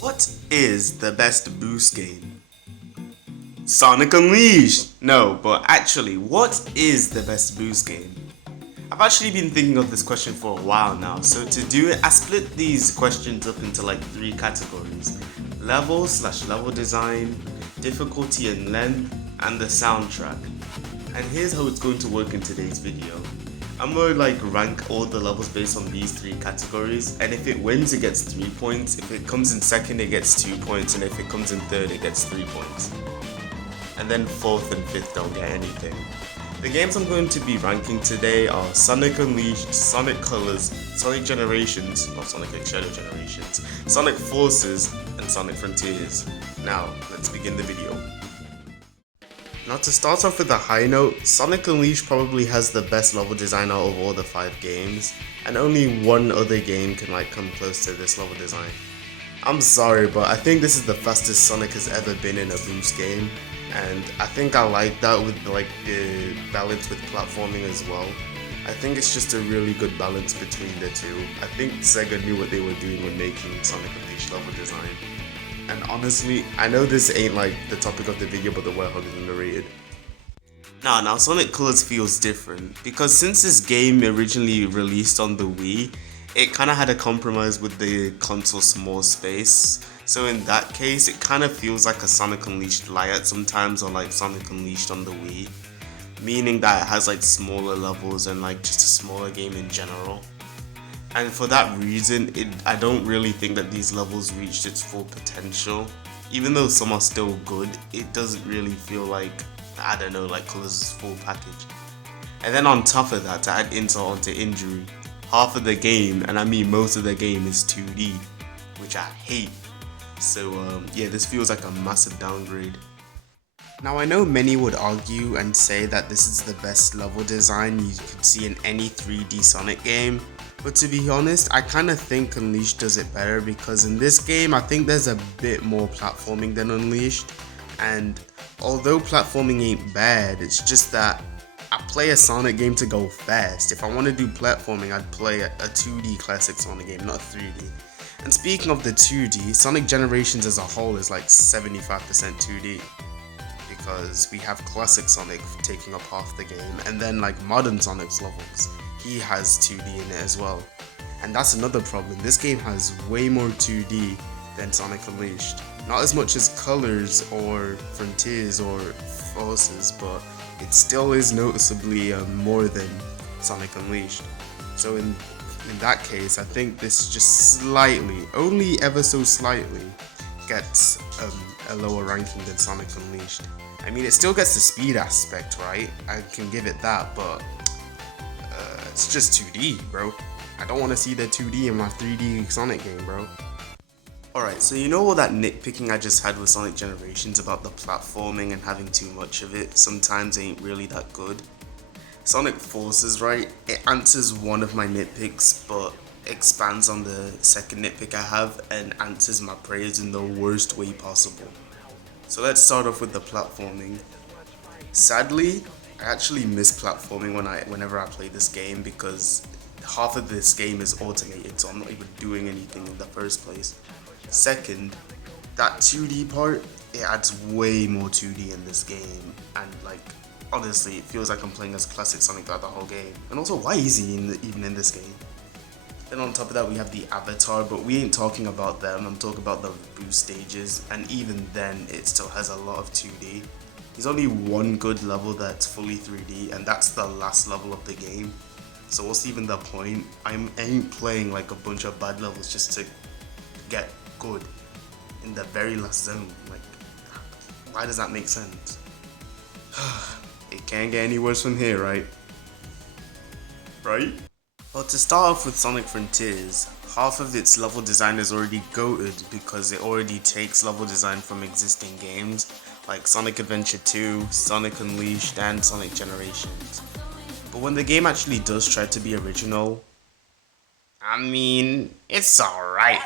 What is the best boost game? Sonic Unleashed! No, but actually, what is the best boost game? I've actually been thinking of this question for a while now, so to do it, I split these questions up into like three categories: level/level design, difficulty and length, and the soundtrack. And here's how it's going to work in today's video. I'm gonna rank all the levels based on these three categories, and if it wins it gets 3 points, if it comes in second it gets 2 points, and if it comes in third it gets 3 points. And then fourth and fifth don't get anything. The games I'm going to be ranking today are Sonic Unleashed, Sonic Colors, Sonic Generations, or Sonic X Shadow Generations, Sonic Forces, and Sonic Frontiers. Now, let's begin the video. Now to start off with a high note, Sonic Unleashed probably has the best level design out of all the 5 games, and only one other game can come close to this level design. I'm sorry, but I think this is the fastest Sonic has ever been in a boost game, and I think I like that with the balance with platforming as well. I think it's just a really good balance between the two. I think Sega knew what they were doing when making Sonic Unleashed level design. And honestly, I know this ain't the topic of the video, but the Werehog is underrated. Now Sonic Colors feels different, because since this game originally released on the Wii, it kinda had a compromise with the console's small space. So in that case, it kinda feels like a Sonic Unleashed Light sometimes, or Sonic Unleashed on the Wii. Meaning that it has smaller levels and just a smaller game in general. And for that reason, I don't really think that these levels reached its full potential. Even though some are still good, it doesn't really feel like Colors' full package. And then on top of that, to add insult onto injury, half of the game, and I mean most of the game, is 2D, which I hate. So yeah, this feels like a massive downgrade. Now I know many would argue and say that this is the best level design you could see in any 3D Sonic game, but to be honest, I kinda think Unleashed does it better, because in this game I think there's a bit more platforming than Unleashed, and although platforming ain't bad, it's just that I play a Sonic game to go fast. If I want to do platforming, I'd play a 2D classic Sonic game, not 3D. And speaking of the 2D, Sonic Generations as a whole is 75% 2D. Because we have classic Sonic taking up half the game, and then modern Sonic's levels, he has 2D in it as well. And that's another problem, this game has way more 2D than Sonic Unleashed. Not as much as Colors or Frontiers or Forces, but it still is noticeably more than Sonic Unleashed. So in that case, I think this just slightly, only ever so slightly, gets a lower ranking than Sonic Unleashed. I mean, it still gets the speed aspect, right? I can give it that, but it's just 2D, bro. I don't want to see the 2D in my 3D Sonic game, bro. Alright, so you know all that nitpicking I just had with Sonic Generations about the platforming and having too much of it sometimes ain't really that good? Sonic Forces, right? It answers one of my nitpicks, but expands on the second nitpick I have and answers my praise in the worst way possible. So let's start off with the platforming. Sadly, I actually miss platforming whenever I play this game, because half of this game is automated, so I'm not even doing anything in the first place. Second, that 2D part, it adds way more 2D in this game, and honestly, it feels like I'm playing as classic Sonic throughout the whole game. And also, why is he even in this game? Then on top of that, we have the Avatar, but we ain't talking about them, I'm talking about the boost stages, and even then, it still has a lot of 2D. There's only one good level that's fully 3D, and that's the last level of the game. So what's even the point? I ain't playing a bunch of bad levels just to get good in the very last zone. Why does that make sense? It can't get any worse from here, right? Right? Well, to start off with Sonic Frontiers, half of its level design is already goated because it already takes level design from existing games like Sonic Adventure 2, Sonic Unleashed, and Sonic Generations. But when the game actually does try to be original, I mean, it's alright.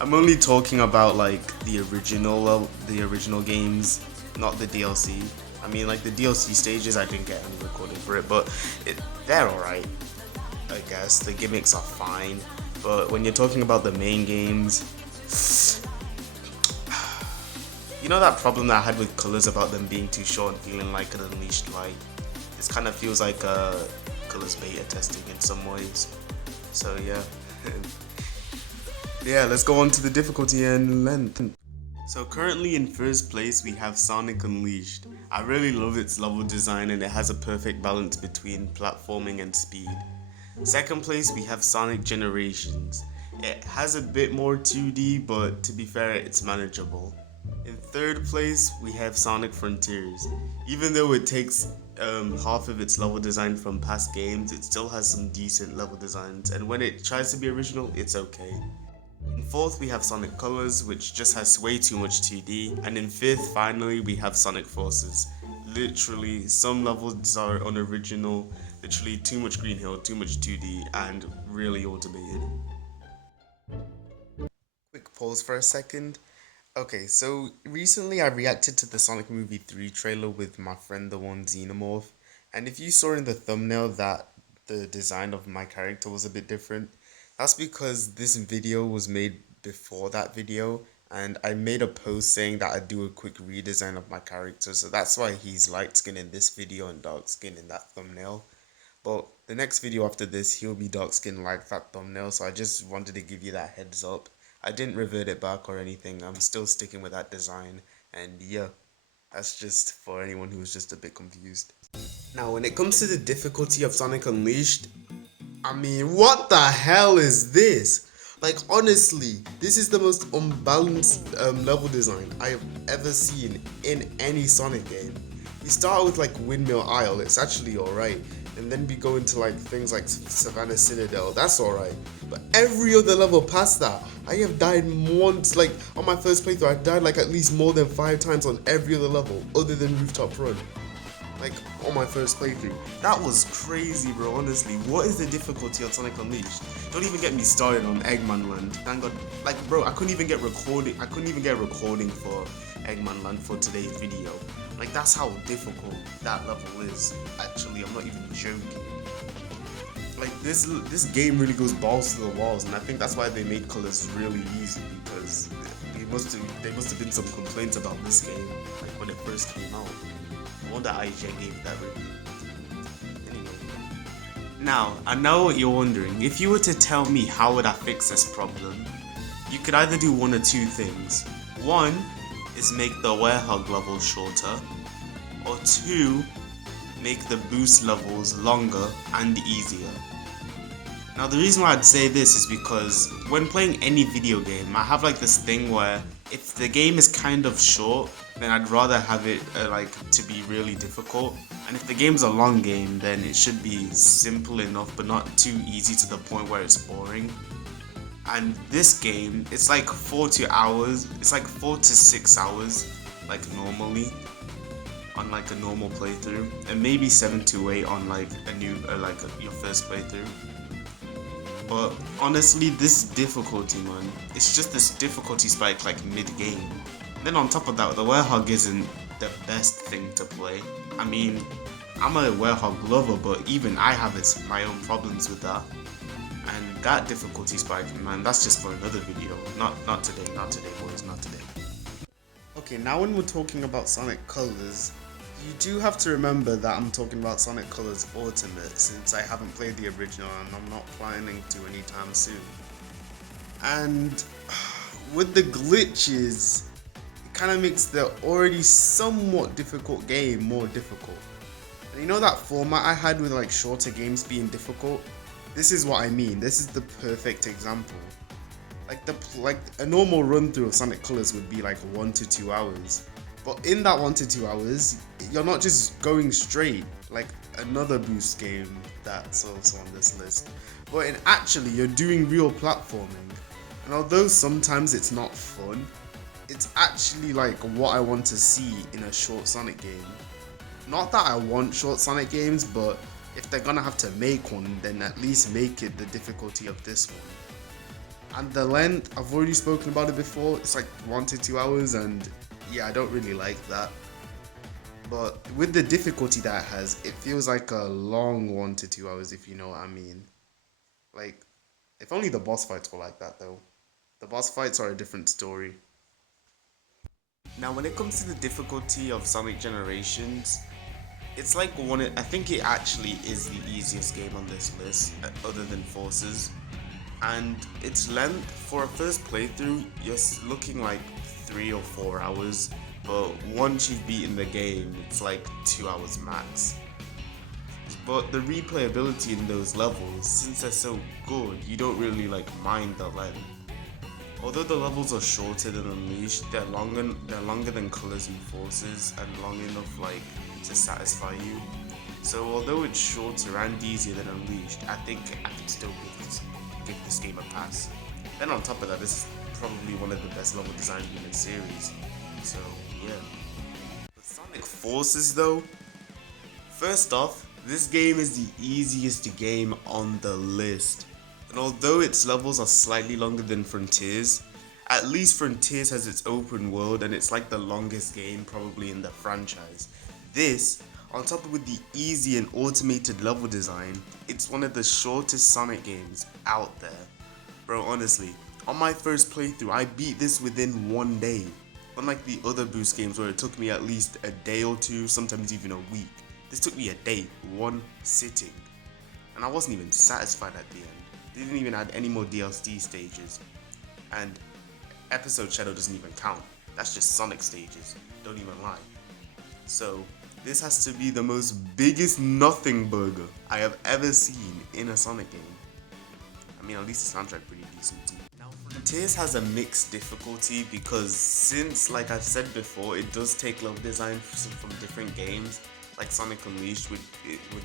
I'm only talking about the original games, not the DLC. I mean, the DLC stages, I didn't get any recording for it, but they're alright. I guess the gimmicks are fine, but when you're talking about the main games, You know that problem that I had with colors about them being too short and feeling like an unleashed light? This kind of feels like colors beta testing in some ways. So yeah. Yeah, let's go on to the difficulty and length. So currently in first place we have Sonic Unleashed. I really love its level design and it has a perfect balance between platforming and speed. Second place we have Sonic Generations. It has a bit more 2D, but to be fair it's manageable. In third place we have Sonic Frontiers. Even though it takes half of its level design from past games, it still has some decent level designs, and when it tries to be original, it's okay. In fourth, we have Sonic Colors, which just has way too much 2D. And in fifth, finally, we have Sonic Forces. Literally, some levels are unoriginal, literally too much Green Hill, too much 2D, and really automated. Quick pause for a second. Okay, so recently I reacted to the Sonic Movie 3 trailer with my friend the one Xenomorph, and if you saw in the thumbnail that the design of my character was a bit different, that's because this video was made before that video, and I made a post saying that I'd do a quick redesign of my character, so that's why he's light skin in this video and dark skin in that thumbnail. But the next video after this, he'll be dark skinned like that thumbnail, so I just wanted to give you that heads up. I didn't revert it back or anything, I'm still sticking with that design, and yeah, that's just for anyone who was just a bit confused. Now, when it comes to the difficulty of Sonic Unleashed, I mean, what the hell is this? Like, honestly, this is the most unbalanced level design I have ever seen in any Sonic game. We start with like Windmill Isle, it's actually alright. And then we go into like things like Savannah Citadel, that's alright. But every other level past that, I have died once, like on my first playthrough, I died like at least more than 5 times on every other level, other than Rooftop Run. Like, on my first playthrough. That was crazy, bro, honestly. What is the difficulty on Sonic Unleashed? Don't even get me started on Eggman Land. Thank God. Like, bro, I couldn't even get recording for Eggman Land for today's video. Like, that's how difficult that level is. Actually, I'm not even joking. Like, this game really goes balls to the walls, and I think that's why they made colors really easy, because there must have been some complaints about this game, like when it first came out. I wonder IGN gave that review. Anyway. Now, I know what you're wondering. If you were to tell me how would I fix this problem, you could either do one or two things. One is make the Werehog levels shorter, or two, make the boost levels longer and easier. Now the reason why I'd say this is because when playing any video game, I have like this thing where if the game is kind of short, then I'd rather have it like to be really difficult, and if the game's a long game, then it should be simple enough but not too easy to the point where it's boring. And this game, it's like 4 to 6 hours, like normally on like a normal playthrough, and maybe 7 to 8 on like your first playthrough. But honestly, this difficulty, man, it's just this difficulty spike like mid-game. Then on top of that, the Werehog isn't the best thing to play. I mean, I'm a Werehog lover, but even I have my own problems with that. And that difficulty spike, man, that's just for another video. Not today, boys, not today. Okay, now when we're talking about Sonic Colors, you do have to remember that I'm talking about Sonic Colors Ultimate, since I haven't played the original and I'm not planning to anytime soon. And with the glitches, it kind of makes the already somewhat difficult game more difficult. And you know that format I had with like shorter games being difficult? This is what I mean. This is the perfect example. Like a normal run through of Sonic Colors would be like 1 to 2 hours. But in that 1 to 2 hours, you're not just going straight, like another boost game that's also on this list. But actually, you're doing real platforming. And although sometimes it's not fun, it's actually like what I want to see in a short Sonic game. Not that I want short Sonic games, but if they're gonna have to make one, then at least make it the difficulty of this one. And the length, I've already spoken about it before, it's like 1 to 2 hours, and yeah, I don't really like that. But with the difficulty that it has, it feels like a long 1 to 2 hours, if you know what I mean. Like, if only the boss fights were like that though. The boss fights are a different story. Now, when it comes to the difficulty of Sonic Generations, it's like I think it actually is the easiest game on this list, other than Forces. And its length for a first playthrough, you're looking like 3 or 4 hours, but once you've beaten the game, it's like 2 hours max. But the replayability in those levels, since they're so good, you don't really like mind the length. Although the levels are shorter than Unleashed, they're longer than Colors and Forces, and long enough like to satisfy you. So although it's shorter and easier than Unleashed, I think I can still give this game a pass. Then on top of that, this is probably one of the best level designs in the series. So yeah. With Sonic Forces though, first off, this game is the easiest game on the list. And although its levels are slightly longer than Frontiers, at least Frontiers has its open world and it's like the longest game probably in the franchise. This, on top of with the easy and automated level design, it's one of the shortest Sonic games out there. Bro, honestly, on my first playthrough, I beat this within 1 day. Unlike the other Boost games where it took me at least a day or two, sometimes even a week. This took me a day, 1 sitting. And I wasn't even satisfied at the end. They didn't even add any more DLC stages. And Episode Shadow doesn't even count. That's just Sonic stages, don't even lie. So, this has to be the most biggest nothing burger I have ever seen in a Sonic game. I mean, at least the soundtrack pretty decent too. Now, Frontiers has a mixed difficulty because since, like I've said before, it does take level design from different games, like Sonic Unleashed with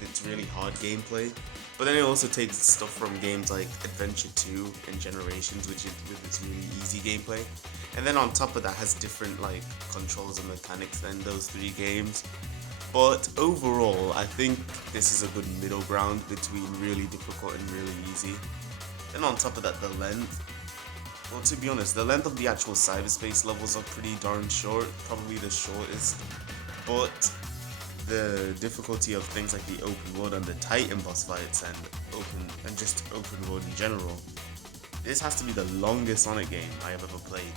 its really hard gameplay, but then it also takes stuff from games like Adventure 2 and Generations, with its really easy gameplay, and then on top of that has different like controls and mechanics than those 3 games. But overall, I think this is a good middle ground between really difficult and really easy. Then on top of that, the length. Well, to be honest, the length of the actual cyberspace levels are pretty darn short, probably the shortest, but the difficulty of things like the open world and the Titan boss fights and just open world in general. This has to be the longest Sonic game I have ever played.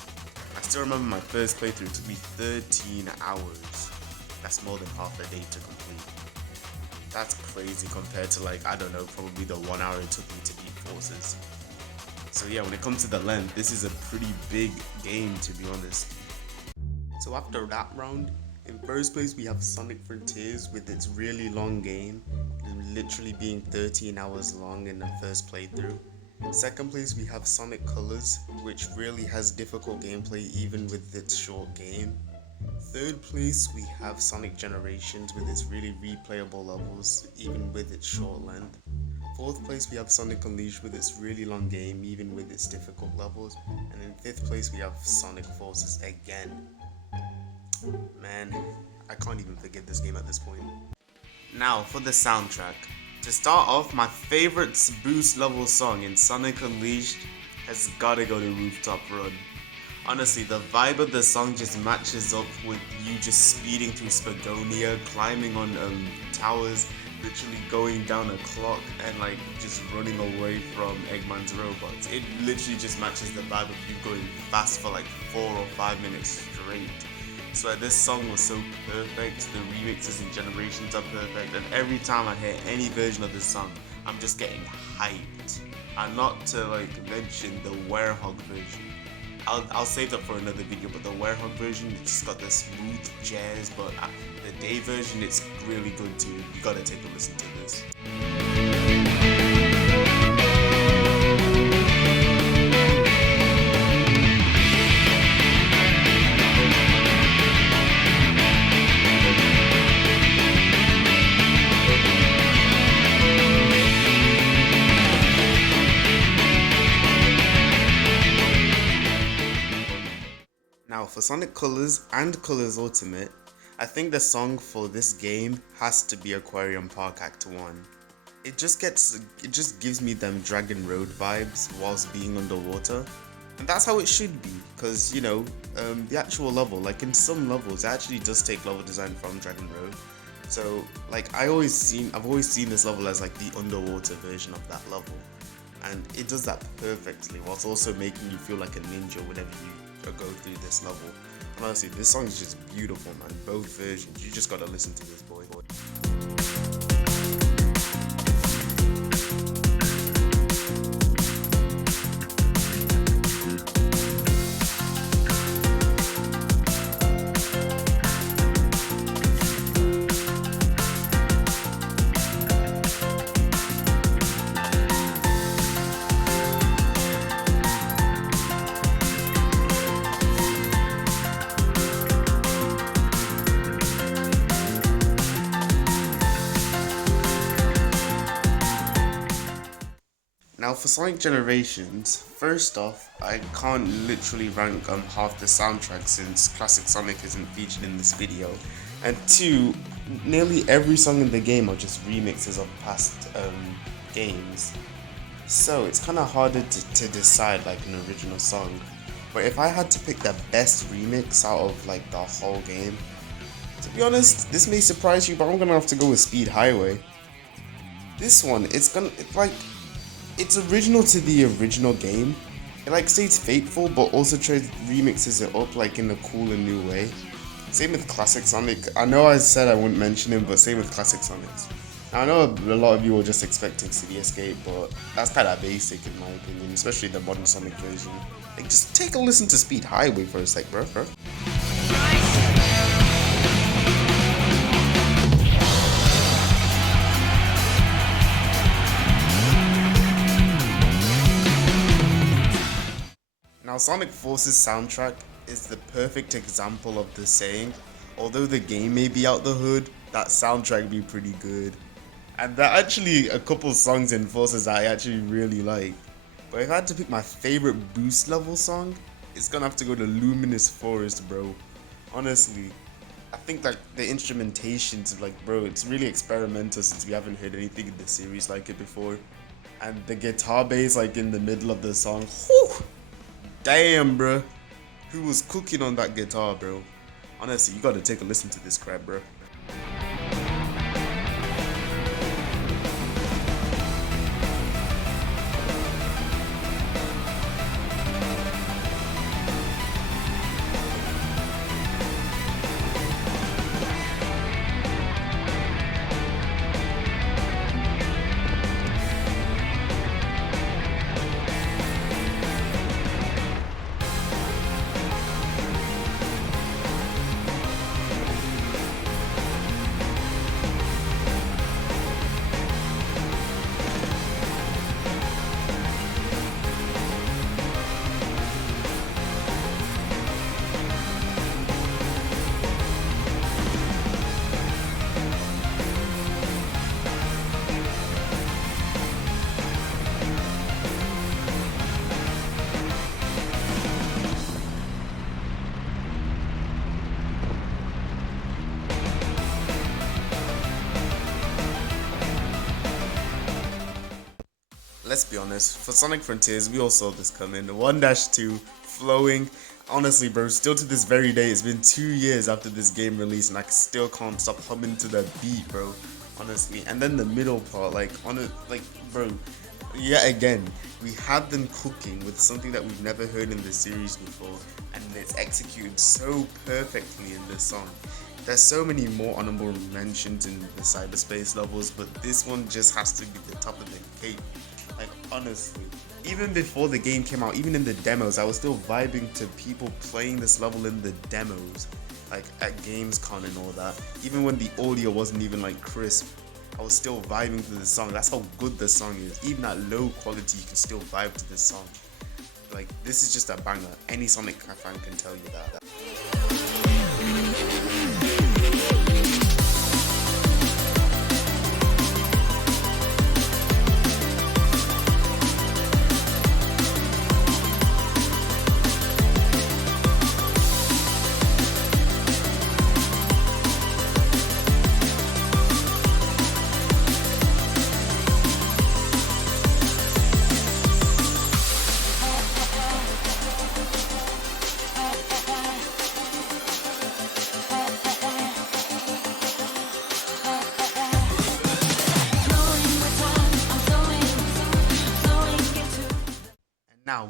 I still remember my first playthrough, it took me 13 hours. That's more than half a day to complete. That's crazy compared to like, I don't know, probably the 1 hour it took me to beat Forces. So yeah, when it comes to the length, this is a pretty big game to be honest. So after that round, in first place we have Sonic Frontiers with its really long game, literally being 13 hours long in the first playthrough. Second place we have Sonic Colors, which really has difficult gameplay even with its short game. Third place we have Sonic Generations with its really replayable levels even with its short length. Fourth place we have Sonic Unleashed with its really long game even with its difficult levels. And in fifth place we have Sonic Forces again. Man, I can't even forget this game at this point. Now for the soundtrack. To start off, my favorite boost level song in Sonic Unleashed has gotta go to Rooftop Run. Honestly, the vibe of the song just matches up with you just speeding through Spagonia, climbing on towers, literally going down a clock and like just running away from Eggman's robots. It literally just matches the vibe of you going fast for like 4 or 5 minutes straight. So this song was so perfect, the remixes and Generations are perfect, and every time I hear any version of this song, I'm just getting hyped. And not to like mention the Werehog version. I'll save that for another video, but the Werehog version, it's just got the smooth jazz, but the day version, it's really good too. You gotta take a listen to this. Now for Sonic Colors and Colors Ultimate, I think the song for this game has to be Aquarium Park Act 1. It just gives me them Dragon Road vibes whilst being underwater. And that's how it should be, because you know, the actual level, like in some levels, it actually does take level design from Dragon Road. So like I've always seen this level as like the underwater version of that level. and it does that perfectly, whilst also making you feel like a ninja whenever you go through this level. Honestly, this song is just beautiful, man. Both versions, you just gotta listen to this, boy. Now for Sonic Generations, first off, I can't literally rank half the soundtrack since Classic Sonic isn't featured in this video, and two, nearly every song in the game are just remixes of past games, so it's kind of harder to decide like an original song. But if I had to pick the best remix out of like the whole game, to be honest, this may surprise you, but I'm gonna have to go with Speed Highway. This one, it's original to the original game. It like stays faithful, but also remixes it up like in a cool and new way. Same with Classic Sonic. I know I said I wouldn't mention him, but same with Classic Sonic. Now, I know a lot of you were just expecting City Escape, but that's kind of basic in my opinion, especially the modern Sonic version. Like, just take a listen to Speed Highway for a sec, bro. Now, Sonic Force's soundtrack is the perfect example of the saying, although the game may be out the hood, that soundtrack be pretty good. And there are actually a couple songs in Forces that I actually really like. But if I had to pick my favorite boost level song, it's gonna have to go to Luminous Forest, bro. Honestly, I think like the instrumentation's like, bro, it's really experimental since we haven't heard anything in the series like it before. And the guitar bass like in the middle of the song, whew! Damn, bro. Who was cooking on that guitar, bro? Honestly, you gotta take a listen to this crap, bro. Let's be honest, for Sonic Frontiers, we all saw this coming. 1-2, flowing. Honestly, bro, still to this very day, it's been 2 years after this game released, and I still can't stop humming to the beat, bro. Honestly, and then the middle part, bro, yet again, we had them cooking with something that we've never heard in the series before, and it's executed so perfectly in this song. There's so many more honorable mentions in the cyberspace levels, but this one just has to be the top of the cake. Like, honestly, even before the game came out, even in the demos, I was still vibing to people playing this level in the demos, like at Gamescom and all that. Even when the audio wasn't even like crisp, I was still vibing to the song. That's how good the song is. Even at low quality, you can still vibe to this song. Like, this is just a banger. Any Sonic fan can tell you that.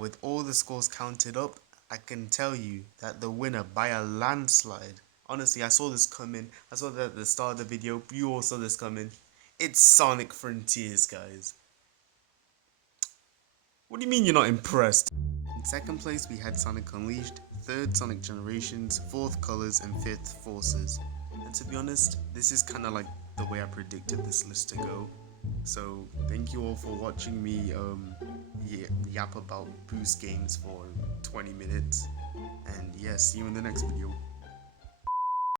with all the scores counted up, I can tell you that the winner by a landslide, honestly, I saw this coming, I saw that at the start of the video, you all saw this coming, it's Sonic Frontiers, guys. What do you mean you're not impressed? In second place we had Sonic Unleashed, third Sonic Generations, fourth Colors, and fifth Forces. And to be honest, this is kind of like the way I predicted this list to go. So thank you all for watching me yap about boost games for 20 minutes, and yeah, see you in the next video.